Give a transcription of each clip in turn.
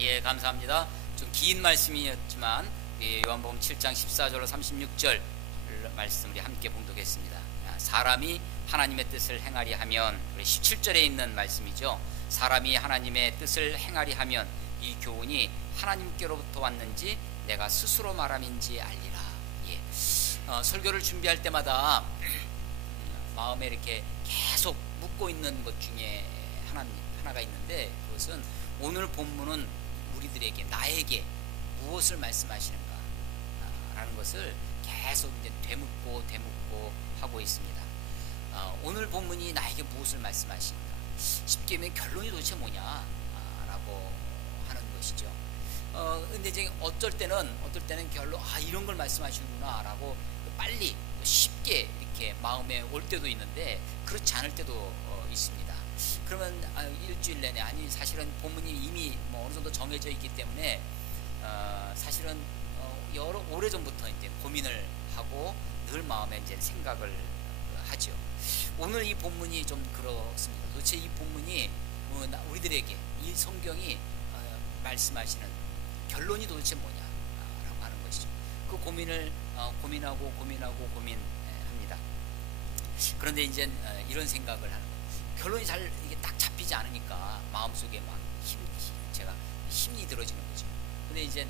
예, 감사합니다. 좀 긴 말씀이었지만 요한복음 7장 14절로 36절 말씀 우리 함께 봉독했습니다. 사람이 하나님의 뜻을 행하리 하면, 우리 17절에 있는 말씀이죠. 사람이 하나님의 뜻을 행하리 하면 이 교훈이 하나님께로부터 왔는지 내가 스스로 말함인지 알리라. 예. 설교를 준비할 때마다 마음에 이렇게 계속 묻고 있는 것 중에 하나가 있는데, 그것은 오늘 본문은 우리들에게, 나에게 무엇을 말씀하시는가 라는 것을 계속 이제 되묻고 하고 있습니다. 오늘 본문이 나에게 무엇을 말씀하시는가, 쉽게 얘기하면 결론이 도대체 뭐냐 라고 하는 것이죠. 근데 이제 어떨 때는 결론, 이런 걸 말씀하시는구나 라고 빨리 쉽게 이렇게 마음에 올 때도 있는데, 그렇지 않을 때도 있습니다. 그러면 일주일 내내, 아니 사실은 본문이 이미 어느 정도 정해져 있기 때문에 사실은 오래전부터 이제 고민을 하고 늘 마음에 이제 생각을 하죠. 오늘 이 본문이 좀 그렇습니다. 도대체 이 본문이 우리들에게, 이 성경이 말씀하시는 결론이 도대체 뭐냐라고 하는 것이죠. 그 고민을 고민합니다. 그런데 이제 이런 생각을 하는 거예요. 결론이 잘 이게 딱 잡히지 않으니까 마음속에 막 제가 힘이 들어지는 거죠. 근데 이제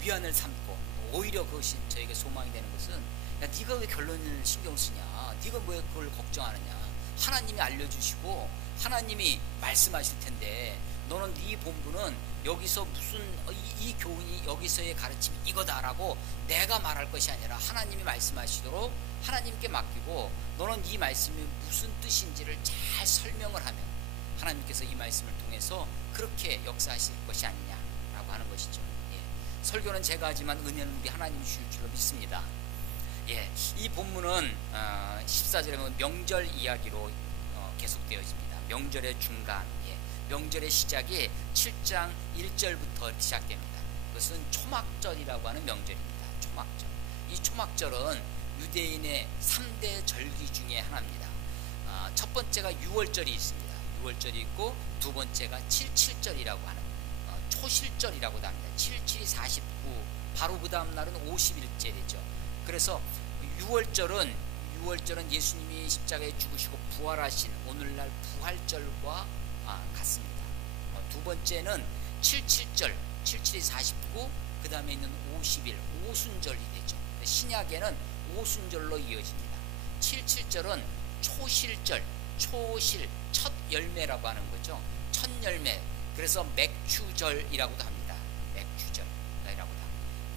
위안을 삼고, 오히려 그것이 저에게 소망이 되는 것은, 야, 네가 왜 결론을 신경 쓰냐, 네가 왜 그걸 걱정하느냐, 하나님이 알려주시고 하나님이 말씀하실 텐데, 너는 네 본분은 여기서 무슨 이 교훈이 여기서의 가르침이 이거다라고 내가 말할 것이 아니라 하나님이 말씀하시도록 하나님께 맡기고, 너는 이 말씀이 무슨 뜻인지를 잘 설명을 하면 하나님께서 이 말씀을 통해서 그렇게 역사하실 것이 아니냐라고 하는 것이죠. 예. 설교는 제가 하지만 은혜는 우리 하나님이 주실 줄로 믿습니다. 예. 이 본문은 14절에 보면 명절 이야기로 계속되어집니다. 명절의 중간, 명절의 시작이 7장 1절부터 시작됩니다. 그것은 초막절이라고 하는 명절입니다. 초막절. 이 초막절은 유대인의 3대 절기 중에 하나입니다. 첫 번째가 6월절이 있습니다. 6월절이 있고, 두 번째가 77절이라고 하는 초실절이라고도 합니다. 77이 49, 바로 그 다음 날은 50일째 되죠. 그래서 6월절은 예수님이 십자가에 죽으시고 부활하신 오늘날 부활절과 같습니다. 두 번째는 77절, 77이 49, 그 다음에 있는 50일, 오순절이 되죠. 신약에는 오순절로 이어집니다. 77절은 초실절, 첫 열매라고 하는 거죠. 첫 열매. 그래서 맥추절이라고도 합니다. 맥추절이라고도 합니다.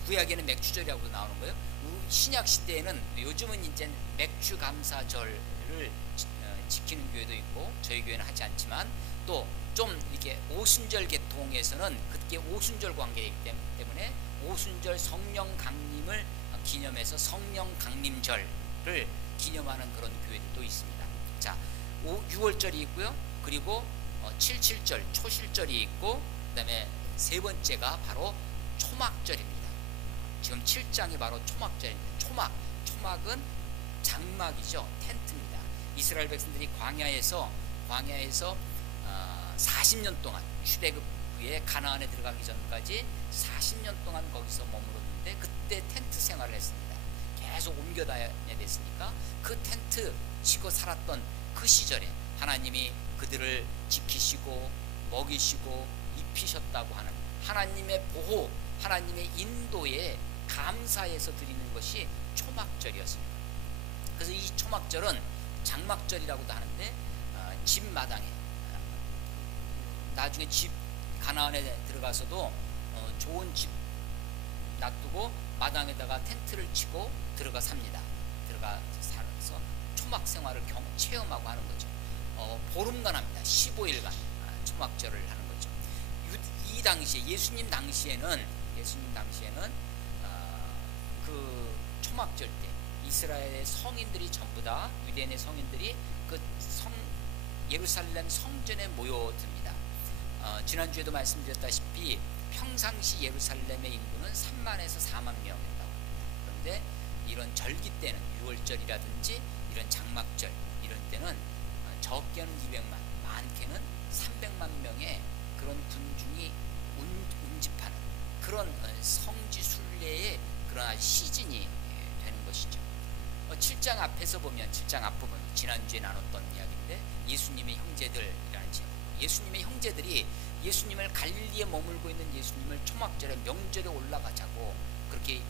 구약에는 맥추절이라고 나오는 거예요. 신약 시대에는, 요즘은 이제 맥추감사절을 지키는 교회도 있고 저희 교회는 하지 않지만, 또 좀 이렇게 오순절 계통에서는 그게 오순절 관계이기 때문에 오순절 성령 강림을 기념해서 성령 강림절을 기념하는 그런 교회들도 있습니다. 자, 6월절이 있고요. 그리고 77절 초실절이 있고, 그 다음에 세 번째가 바로 초막절입니다. 지금 7장이 바로 초막절입니다. 초막은 장막이죠. 텐트입니다. 이스라엘 백성들이 광야에서 40년 동안, 출애굽에 가나안에 들어가기 전까지 40년 동안 거기서 머물렀는데, 그때 텐트 생활을 했습니다. 계속 옮겨 다녀야 됐으니까 그 텐트 치고 살았던 그 시절에 하나님이 그들을 지키시고 먹이시고 입히셨다고 하는 하나님의 보호, 하나님의 인도에 감사해서 드리는 것이 초막절이었습니다. 그래서 이 초막절은 장막절이라고도 하는데, 집 마당에, 나중에 집 가나안에 들어가서도 좋은 집 놔두고 마당에다가 텐트를 치고 들어가 삽니다. 들어가 살아서 초막 생활을 체험하고 하는 거죠. 보름간 합니다. 15일간 초막절을 하는 거죠. 이 당시에, 예수님 당시에는 그 초막절 때 이스라엘의 성인들이 전부 다, 유대인의 성인들이 그 예루살렘 성전에 모여듭니다. 지난주에도 말씀드렸다시피 평상시 예루살렘의 인구는 3만에서 4만 명이었다고 합니다. 그런데 이런 절기 때는 6월절이라든지 이런 장막절 이런 때는 적게는 200만, 많게는 300만 명의 그런 군중이 운집하는 그런 성지순례의 그런 아주 시즌이 되는 것이죠. 7장 앞에서 보면 7장 앞부분 지난주에 나눴던 이야기인데 예수님의 형제들이라는 제목. 예수님의 형제들이 예수님을 갈릴리에 머물고 있는 예수님을 초막절에 명절에 올라가자고 그렇게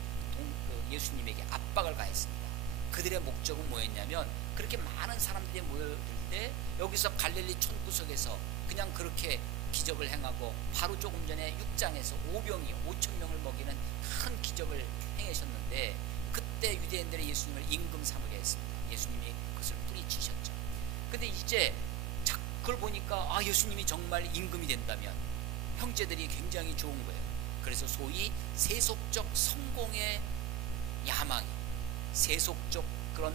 예수님에게 압박을 가했습니다. 그들의 목적은 뭐였냐면 그렇게 많은 사람들이 모여들 때 여기서 갈릴리 촌구석에서 그냥 그렇게 기적을 행하고 바로 조금 전에 6장에서 5,000명을 먹이는 큰 기적을 행하셨는데 그때 유대인들의 예수님을 임금 삼게 했습니다. 예수님이 그것을 뿌리치셨죠. 근데 이제 그걸 보니까 예수님이 정말 임금이 된다면 형제들이 굉장히 좋은 거예요. 그래서 소위 세속적 성공의 야망이, 세속적 그런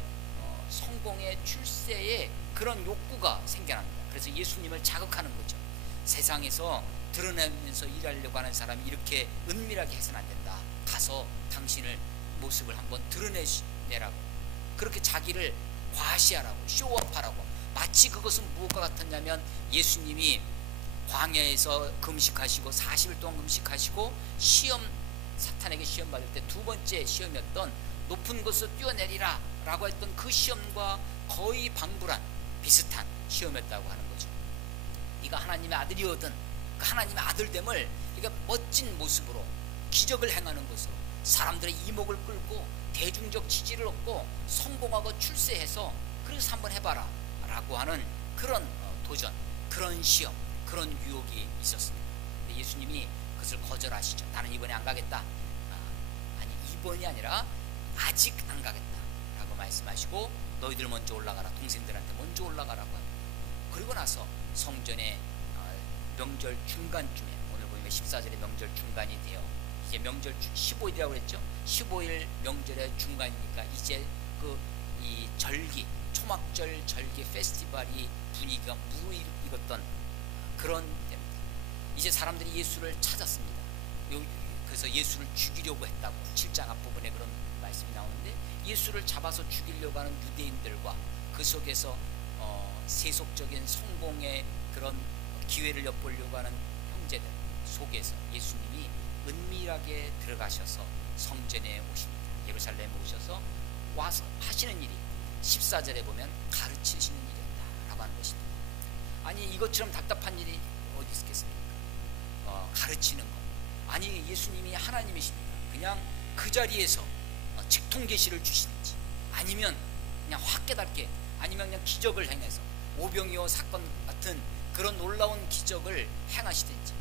성공의 출세의 그런 욕구가 생겨납니다. 그래서 예수님을 자극하는 거죠. 세상에서 드러내면서 일하려고 하는 사람이 이렇게 은밀하게 해서는 안 된다. 가서 당신을 모습을 한번 드러내라고, 그렇게 자기를 과시하라고, 쇼업하라고. 마치 그것은 무엇과 같았냐면 예수님이 광야에서 금식하시고 40일 동안 금식하시고 사탄에게 시험 받을 때 두 번째 시험이었던 높은 곳으로 뛰어내리라 라고 했던 그 시험과 거의 방불한 비슷한 시험이었다고 하는 거죠. 네가 하나님의 아들이거든, 그 하나님의 아들됨을 멋진 모습으로 기적을 행하는 것으로 사람들의 이목을 끌고 대중적 지지를 얻고 성공하고 출세해서 그래서 한번 해봐라 라고 하는 그런 도전, 그런 시험, 그런 유혹이 있었습니다. 근데 예수님이 그것을 거절하시죠. 나는 이번에 안 가겠다. 아니, 이번이 아니라 아직 안 가겠다 라고 말씀하시고 너희들 먼저 올라가라, 동생들한테 먼저 올라가라고 합니다. 그리고 나서 성전의 명절 중간쯤에, 오늘 보면 14절의 명절 중간이 돼요. 이제 명절 15일이라고 그랬죠. 15일 명절의 중간이니까 이제 이 절기, 초막절 절기 페스티벌이 분위기가 무르익었던 그런 때입니다. 이제 사람들이 예수를 찾았습니다. 그래서 예수를 죽이려고 했다고 7장 앞부분에 그런 말씀이 나오는데, 예수를 잡아서 죽이려고 하는 유대인들과 그 속에서 세속적인 성공의 그런 기회를 엿보려고 하는 형제들 속에서 예수님이 은밀하게 들어가셔서 성전에 오십니다. 예루살렘에 오셔서 와서 하시는 일이 14절에 보면 가르치시는 일이었다라고 하는 것입니다. 아니, 이것처럼 답답한 일이 어디 있겠습니까? 가르치는 것. 아니, 예수님이 하나님이십니다. 그냥 그 자리에서 직통 계시를 주시든지, 아니면 그냥 확 깨닫게, 아니면 그냥 기적을 행해서 오병이어 사건 같은 그런 놀라운 기적을 행하시든지,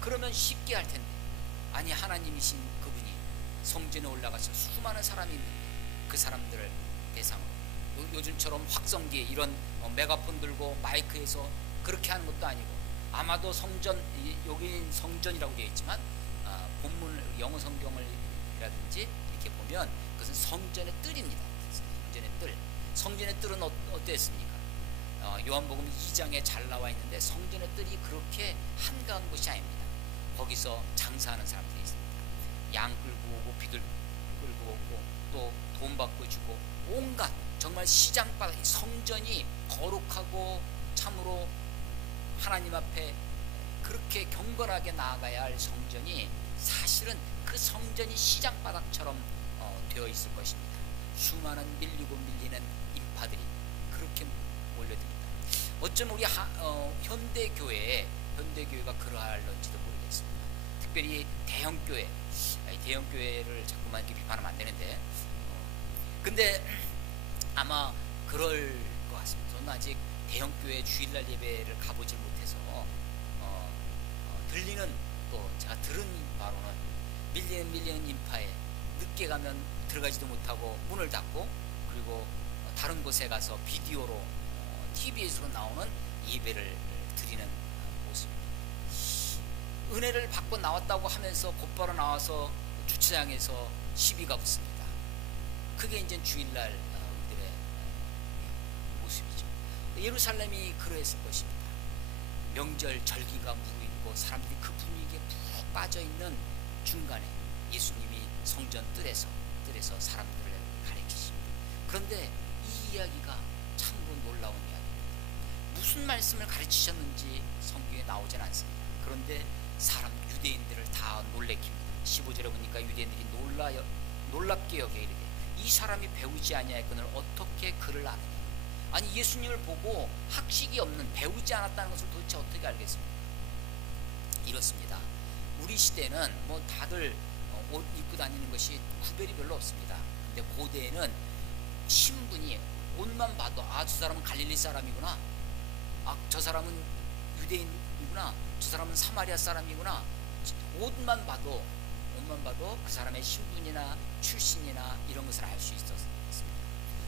그러면 쉽게 할 텐데, 아니, 하나님이신 그분이 성전에 올라가서 수많은 사람이 있는데 그 사람들을 대상으로 요즘처럼 확성기 이런 메가폰 들고 마이크에서 그렇게 하는 것도 아니고, 아마도 성전, 여기 성전이라고 되어 있지만 본문 영어 성경을이라든지 이렇게 보면 그것은 성전의 뜰입니다. 성전의 뜰. 성전의 뜰은 어땠습니까? 요한복음 2장에 잘 나와 있는데 성전의 뜰이 그렇게 한가한 곳이 아닙니다. 거기서 장사하는 사람들이 있습니다. 양 끌고 오고 비둘 끌고 오고 또 돈 받고 주고 온갖, 정말 시장바닥, 성전이 거룩하고 참으로 하나님 앞에 그렇게 경건하게 나아가야 할 성전이 사실은 그 성전이 시장바닥처럼 되어 있을 것입니다. 수많은 밀리고 밀리는 인파들이 그렇게 몰려듭니다. 어쩜 우리 현대교회가 그러할런지도 모르겠습니다. 특별히 대형교회를 자꾸만 이렇게 비판하면 안 되는데, 근데 아마 그럴 것 같습니다. 저는 아직 대형교회 주일날 예배를 가보질 못해서 들리는, 또 제가 들은 바로는 밀리는 인파에 늦게 가면 들어가지도 못하고 문을 닫고, 그리고 다른 곳에 가서 비디오로 TV에서 나오는 예배를 드리는 모습입니다. 은혜를 받고 나왔다고 하면서 곧바로 나와서 주차장에서 시비가 붙습니다. 그게 이제 주일날 우리들의 모습이죠. 예루살렘이 그러했을 것입니다. 명절 절기가 무르익고 사람들이 그 분위기에 푹 빠져있는 중간에 예수님이 성전 뜰에서 사람들을 가르치십니다. 그런데 이 이야기가 참으로 놀라운 이야기입니다. 무슨 말씀을 가르치셨는지 성경에 나오진 않습니다. 그런데 사람 유대인들을 다 놀래킵니다. 15절에 보니까 유대인들이 놀랍게 여겨 이르되 이 사람이 배우지 아니하였거늘 어떻게 그를 아느냐. 아니 예수님을 보고 학식이 없는 배우지 않았다는 것을 도대체 어떻게 알겠습니까? 이렇습니다. 우리 시대는 뭐 다들 옷 입고 다니는 것이 구별이 별로 없습니다. 근데 고대에는 신분이 옷만 봐도 아 저 사람은 갈릴리 사람이구나, 아 저 사람은 유대인이구나, 저 사람은 사마리아 사람이구나, 옷만 봐도 그 사람의 신분이나 출신이나 이런 것을 알 수 있었습니다.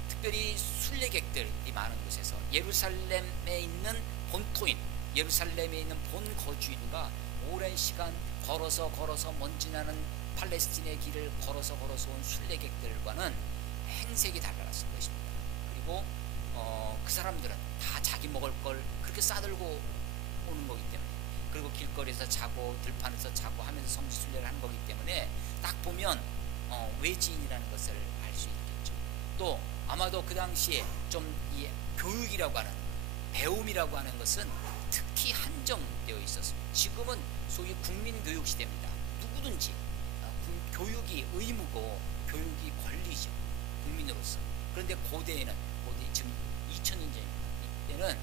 특별히 순례객들이 많은 곳에서 예루살렘에 있는 본토인, 예루살렘에 있는 본 거주인과 오랜 시간 걸어서 먼지나는 팔레스틴의 길을 걸어서 온 순례객들과는 행색이 달랐을 것입니다. 그리고 그 사람들은 다 자기 먹을 걸 그렇게 싸들고 오는 거기 때문에, 그리고 길거리에서 자고 들판에서 자고 하면서 성지순례를 하는 거기 때문에 딱 보면 외지인이라는 것을 알 수 있겠죠. 또 아마도 그 당시에 좀 이 교육이라고 하는, 배움이라고 하는 것은 특히 한정되어 있었습니다. 지금은 소위 국민교육 시대입니다. 누구든지 교육이 의무고 교육이 권리죠, 국민으로서. 그런데 고대 지금 2000년 전입니다. 이때는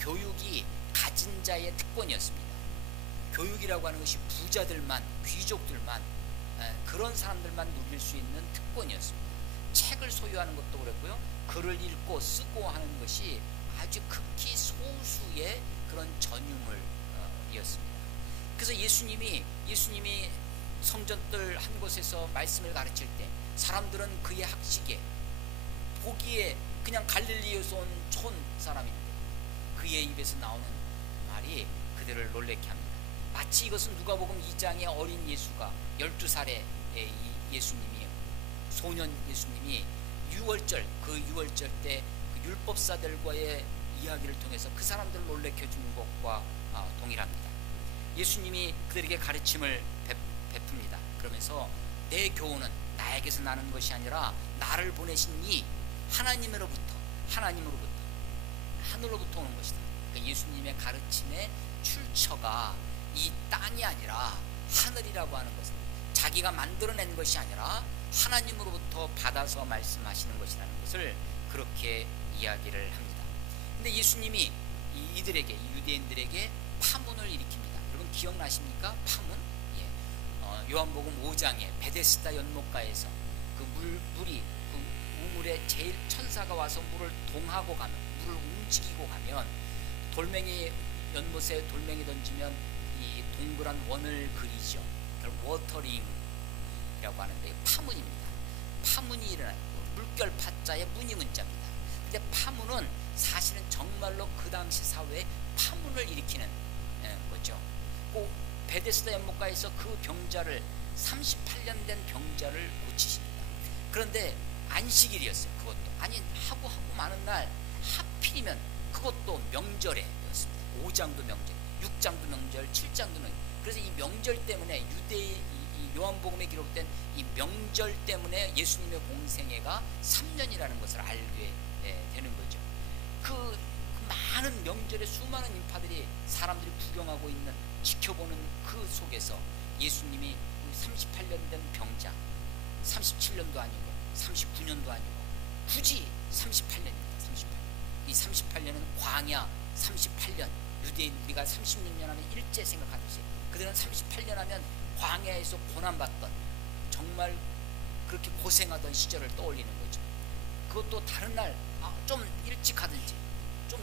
교육이 가진 자의 특권이었습니다. 교육이라고 하는 것이 부자들만, 귀족들만, 그런 사람들만 누릴 수 있는 특권이었습니다. 책을 소유하는 것도 그랬고요, 글을 읽고 쓰고 하는 것이 아주 극히 소수의 그런 전유물이었습니다. 그래서 예수님이 성전들 한 곳에서 말씀을 가르칠 때 사람들은 그의 학식에, 보기에 그냥 갈릴리에서 온 촌 사람인데 그의 입에서 나오는 말이 그들을 놀래게 합니다. 마치 이것은 누가복음 2장의 어린 예수가 12살의 예수님이, 소년 예수님이 유월절 때 그 율법사들과의 이야기를 통해서 그 사람들을 놀래켜 주는 것과 동일합니다. 예수님이 그들에게 가르침을 베풉니다. 그러면서 내 교훈은 나에게서 나는 것이 아니라 나를 보내신 이 하나님으로부터 하늘로부터 오는 것이다. 그러니까 예수님의 가르침의 출처가 이 땅이 아니라 하늘이라고 하는 것은 자기가 만들어낸 것이 아니라 하나님으로부터 받아서 말씀하시는 것이라는 것을 그렇게 이야기를 합니다. 근데 예수님이 이들에게, 유대인들에게 파문을 일으킵니다. 여러분 기억나십니까? 파문? 요한복음 5장에 베데스다 연못가에서 그 물이 그 우물에 제일 천사가 와서 물을 동하고 가면, 물을 움직이고 가면, 돌멩이 연못에 돌멩이 던지면 이 동그란 원을 그리죠. 그걸 워터링이라고 하는데 파문입니다. 파문이 일어나는 물결 파자에 문이 문자입니다. 근데 파문은 사실은 정말로 그 당시 사회에 파문을 일으키는 거죠. 그 베데스다 연못가에서 그 병자를, 38년 된 병자를 고치십니다. 그런데 안식일이었어요. 그것도 아니 하고 많은 날 하필이면 그것도 명절에였습니다. 5장도 명절, 6장도 명절, 7장도 명절. 그래서 이 명절 때문에 이 요한복음에 기록된 이 명절 때문에 예수님의 공생애가 3년이라는 것을 알게 되는 거죠. 그 많은 명절에 수많은 인파들이, 사람들이 구경하고 있는, 지켜보는 그 속에서 예수님이 38년 된 병자, 37년도 아니고 39년도 아니고 굳이 38년입니다. 38년. 이 38년은 광야 38년, 유대인 우리가 36년 하면 일제 생각하듯이 그들은 38년 하면 광야에서 고난받던, 정말 그렇게 고생하던 시절을 떠올리는 거죠. 그것도 다른 날 좀 일찍 하든지 좀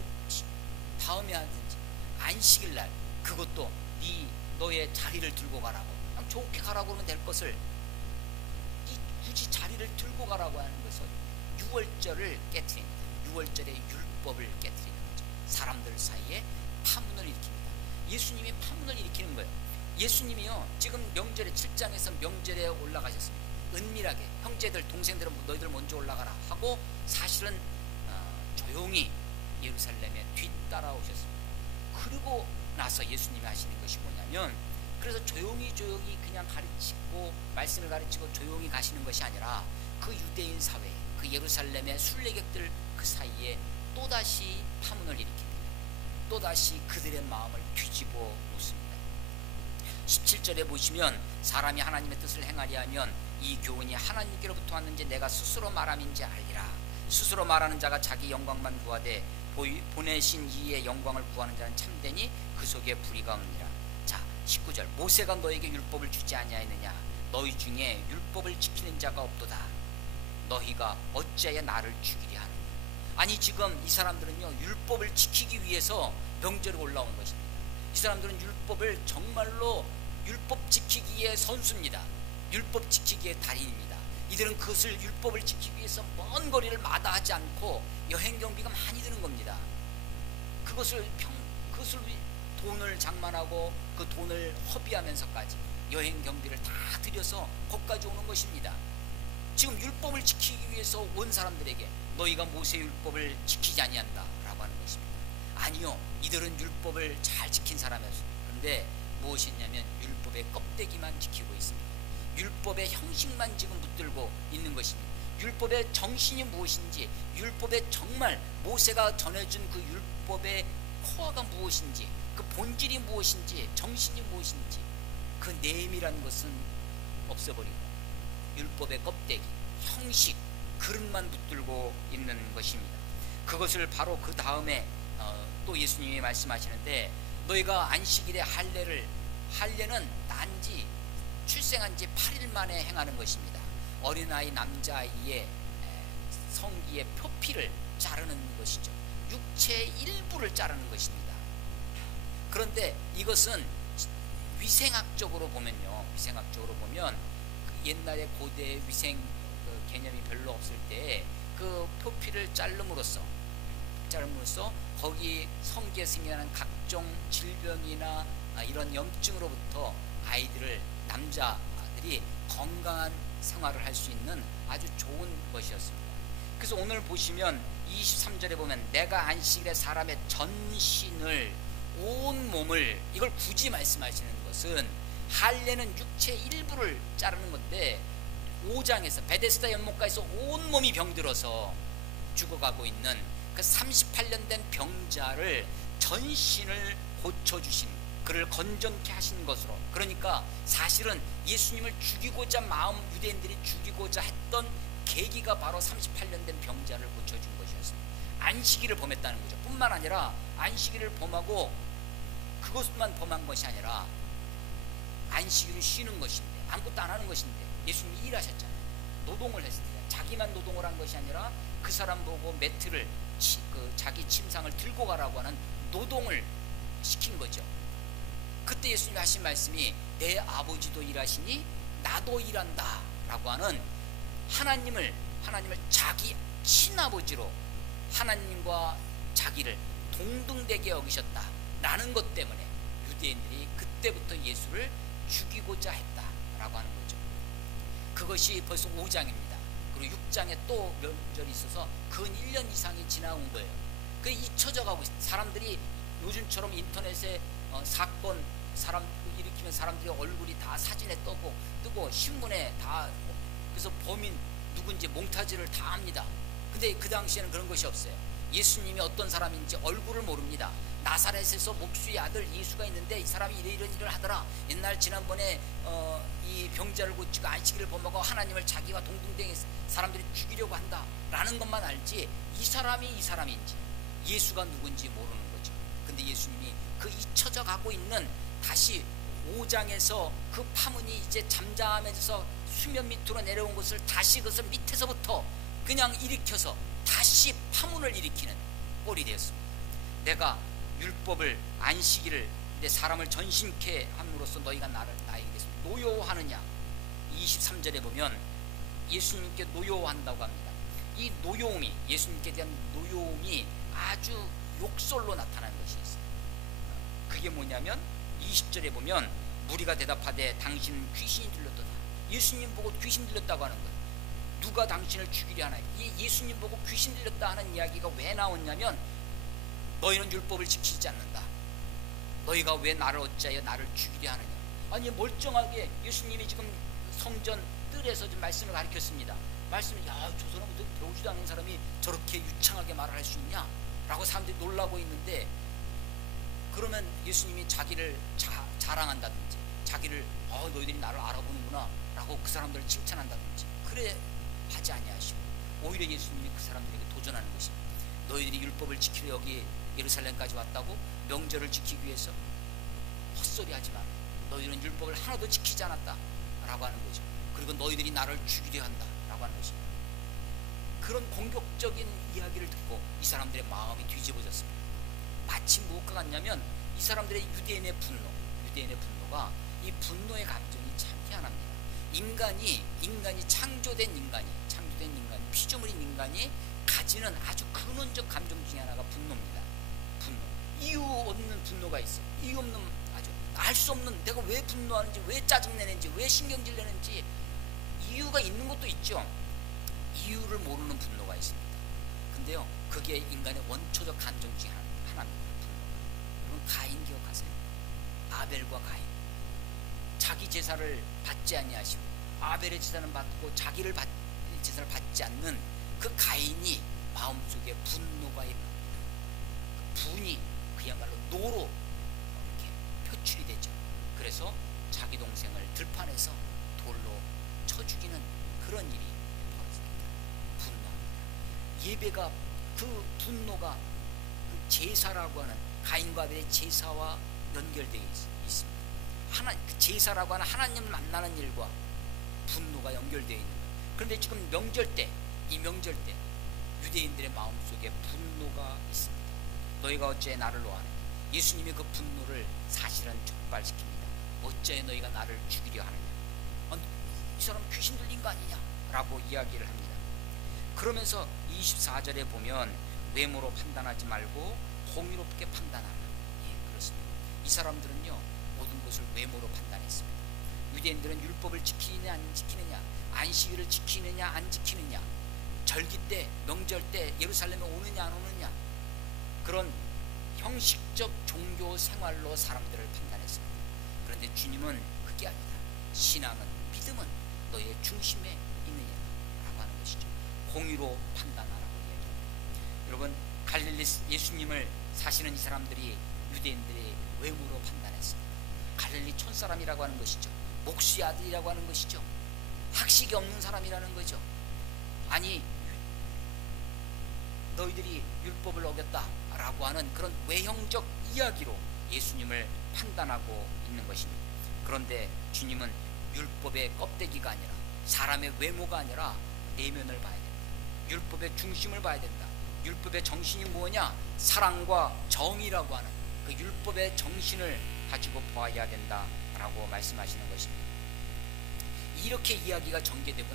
다음에 하든지, 안식일 날 그것도 너의 자리를 들고 가라고, 그냥 좋게 가라고 하면 될 것을 굳이 자리를 들고 가라고 하는 것은 유월절을 깨트립니다. 유월절의 율법을 깨트리는 거죠. 사람들 사이에 파문을 일으킵니다. 예수님이 파문을 일으키는 거예요. 예수님이요, 지금 명절에 7장에서 명절에 올라가셨습니다. 은밀하게 형제들, 동생들은 너희들 먼저 올라가라 하고 사실은 조용히 예루살렘에 뒤따라오셨습니다. 그리고 나서 예수님이 하시는 것이 뭐냐면, 그래서 조용히 그냥 가르치고 말씀을 가르치고 조용히 가시는 것이 아니라 그 유대인 사회, 그 예루살렘의 순례객들 그 사이에 또다시 파문을 일으킵니다. 또다시 그들의 마음을 뒤집어 놓습니다. 17절에 보시면 사람이 하나님의 뜻을 행하려 하면 이 교훈이 하나님께로부터 왔는지 내가 스스로 말함인지 알리라. 스스로 말하는 자가 자기 영광만 구하되 보내신 이의 영광을 구하는 자는 참되니 그 속에 불의가 없느니라. 자, 19절 모세가 너에게 율법을 주지 아니하였느냐. 너희 중에 율법을 지키는 자가 없도다. 너희가 어찌하여 나를 죽이려 하느냐. 아니 지금 이 사람들은요 율법을 지키기 위해서 명절에 올라온 것입니다. 이 사람들은 율법을 정말로 율법 지키기의 선수입니다. 율법 지키기의 달인입니다. 이들은 그것을 율법을 지키기 위해서 먼 거리를 마다하지 않고 여행 경비가 많이 드는 겁니다. 그것을 돈을 장만하고 그 돈을 허비하면서까지 여행 경비를 다 들여서 거기까지 오는 것입니다. 지금 율법을 지키기 위해서 온 사람들에게 너희가 모세 율법을 지키지 아니한다 라고 하는 것입니다. 아니요, 이들은 율법을 잘 지킨 사람이었어요. 그런데 무엇이냐면 율법의 껍데기만 지키고 있습니다. 율법의 형식만 지금 붙들고 있는 것입니다. 율법의 정신이 무엇인지, 율법의 정말 모세가 전해준 그 율법의 코어가 무엇인지, 그 본질이 무엇인지, 정신이 무엇인지 그 내용이라는 것은 없어버리고 율법의 껍데기, 형식, 그릇만 붙들고 있는 것입니다. 그것을 바로 그 다음에 또 예수님이 말씀하시는데 너희가 안식일에 할례는 난지 출생한 지 8일 만에 행하는 것입니다. 어린아이 남자아이의 성기의 표피를 자르는 것이죠. 육체의 일부를 자르는 것입니다. 그런데 이것은 위생학적으로 보면요, 위생학적으로 보면 옛날에 고대 위생 개념이 별로 없을 때 그 표피를 자름으로써 거기 성기에 생겨나는 각종 질병이나 이런 염증으로부터 남자들이 건강한 생활을 할 수 있는 아주 좋은 것이었습니다. 그래서 오늘 보시면 23절에 보면 내가 안식일에 사람의 전신을 온 몸을, 이걸 굳이 말씀하시는 것은 할례는 육체의 일부를 자르는 건데 5장에서 베데스다 연못가에서 온몸이 병들어서 죽어가고 있는 그 38년 된 병자를 전신을 고쳐주신, 그를 건전케 하신 것으로, 그러니까 사실은 예수님을 죽이고자 유대인들이 죽이고자 했던 계기가 바로 38년 된 병자를 고쳐준 것이었습니다. 안식일을 범했다는 거죠. 뿐만 아니라 안식일을 범하고 그것만 범한 것이 아니라 안식일은 쉬는 것인데, 아무것도 안 하는 것인데 예수님이 일하셨잖아요. 노동을 했습니다. 자기만 노동을 한 것이 아니라 그 사람 보고 매트를 자기 침상을 들고 가라고 하는 노동을 시킨 거죠. 그때 예수님이 하신 말씀이 내 아버지도 일하시니 나도 일한다 라고 하는 하나님을 자기 친아버지로 하나님과 자기를 동등되게 여기셨다 라는 것 때문에 유대인들이 그때부터 예수를 죽이고자 했다라고 하는 거죠. 그것이 벌써 5장입니다. 그리고 6장에 또 명절이 있어서 근 1년 이상이 지나온 거예요. 그게 잊혀져 가고 있어요. 사람들이 요즘처럼 인터넷에 사건 일으키면 사람들이 얼굴이 다 사진에 뜨고 신문에 다, 그래서 범인 누군지 몽타주를 다 합니다. 근데 그 당시에는 그런 것이 없어요. 예수님이 어떤 사람인지 얼굴을 모릅니다. 나사렛에서 목수의 아들 예수가 있는데 이 사람이 이런 일을 하더라. 지난번에 이 병자를 고치고 안식일을 범하고 하나님을 자기와 동등된 사람들이 죽이려고 한다 라는 것만 알지 이 사람인지 예수가 누군지 모르는 거죠. 근데 예수님이 그 잊혀져 가고 있는, 다시 5장에서 그 파문이 이제 잠잠해져서 수면 밑으로 내려온 것을 다시 그것을 밑에서부터 그냥 일으켜서 다시 파문을 일으키는 꼴이 되었습니다. 내가 율법을, 안식일을, 내 사람을 전신케 함으로써 너희가 나에게 노여워하느냐. 23절에 보면 예수님께 노여워한다고 합니다. 이 노여움이, 예수님께 대한 노여움이 아주 욕설로 나타나는 것이 있어요. 그게 뭐냐면 20절에 보면 무리가 대답하되 당신은 귀신이 들렸도다. 예수님 보고 귀신 들렸다고 하는 거예요. 누가 당신을 죽이려 하나요? 이 예수님 보고 귀신 들렸다 하는 이야기가 왜 나왔냐면 너희는 율법을 지키지 않는다. 너희가 왜 나를 어찌하여 나를 죽이려 하느냐. 아니 멀쩡하게 예수님이 지금 성전 뜰에서 좀 말씀을 가르쳤습니다. 말씀을 저 사람들 배우지도 않는 사람이 저렇게 유창하게 말을 할 수 있냐 라고 사람들이 놀라고 있는데, 그러면 예수님이 자기를 자랑한다든지 자기를 너희들이 나를 알아보는구나 라고 그 사람들을 칭찬한다든지 그래 하지 아니하시고 오히려 예수님이 그 사람들에게 도전하는 것입니다. 너희들이 율법을 지키려 여기 예루살렘까지 왔다고? 명절을 지키기 위해서? 헛소리하지 마라. 너희는 율법을 하나도 지키지 않았다 라고 하는 거죠. 그리고 너희들이 나를 죽이려 한다 라고 하는 것입니다. 그런 공격적인 이야기를 듣고 이 사람들의 마음이 뒤집어졌습니다. 마치 무엇과 같냐면 이 사람들의 유대인의 분노가 이 분노의 감정이 참 희한합니다. 인간이 창조된 인간이 피조물인 인간이 가지는 아주 근원적 감정 중에 하나가 분노입니다. 분노. 이유 없는 분노가 있어. 이유 없는, 아주 알 수 없는, 내가 왜 분노하는지, 왜 짜증내는지, 왜 신경질 내는지 이유가 있는 것도 있죠. 이유를 모르는 분노가 있습니다. 근데요, 그게 인간의 원초적 감정 중에 하나입니다. 분노가. 여러분, 가인 기억하세요? 아벨과 가인. 자기 제사를 받지 아니하시고 아벨의 제사는 받고 자기를 제사를 받지 않는 그 가인이 마음속에 분노가 있는 겁니다. 분이 그야말로 노로 이렇게 표출이 되죠. 그래서 자기 동생을 들판에서 돌로 쳐 죽이는 그런 일이 벌어집니다. 분노합니다. 예배가 그 분노가 그 제사라고 하는 가인과 아벨의 제사와 연결되어 있습니다. 제사라고 하는 하나님을 만나는 일과 분노가 연결되어 있는 거예요. 그런데 지금 이 명절 때 유대인들의 마음속에 분노가 있습니다. 너희가 어찌 나를 노하느냐. 예수님이 그 분노를 사실은 촉발시킵니다. 어찌 너희가 나를 죽이려 하느냐. 이 사람 귀신 들린 거 아니냐 라고 이야기를 합니다. 그러면서 24절에 보면 외모로 판단하지 말고 공의롭게 판단하라. 그렇습니다. 이 사람들은요 모든 것을 외모로 판단했습니다. 유대인들은 율법을 지키느냐 안 지키느냐, 안식일을 지키느냐 안 지키느냐, 절기 때 명절 때 예루살렘에 오느냐 안 오느냐, 그런 형식적 종교 생활로 사람들을 판단했습니다. 그런데 주님은 그게 아니다. 신앙은, 믿음은 너의 중심에 있느냐라고 하는 것이죠. 공의로 판단하라고 이야기합니다. 여러분, 갈릴리 예수님을 사시는 이 사람들이 유대인들이 외모로 판단했습니다. 갈릴리 촌사람이라고 하는 것이죠. 목수의 아들이라고 하는 것이죠. 학식이 없는 사람이라는 거죠. 아니, 너희들이 율법을 어겼다라고 하는 그런 외형적 이야기로 예수님을 판단하고 있는 것입니다. 그런데 주님은 율법의 껍데기가 아니라, 사람의 외모가 아니라 내면을 봐야 됩니다. 율법의 중심을 봐야 된다. 율법의 정신이 뭐냐? 사랑과 정의라고 하는 그 율법의 정신을 가지고 보아야 된다라고 말씀하시는 것입니다. 이렇게 이야기가 전개되고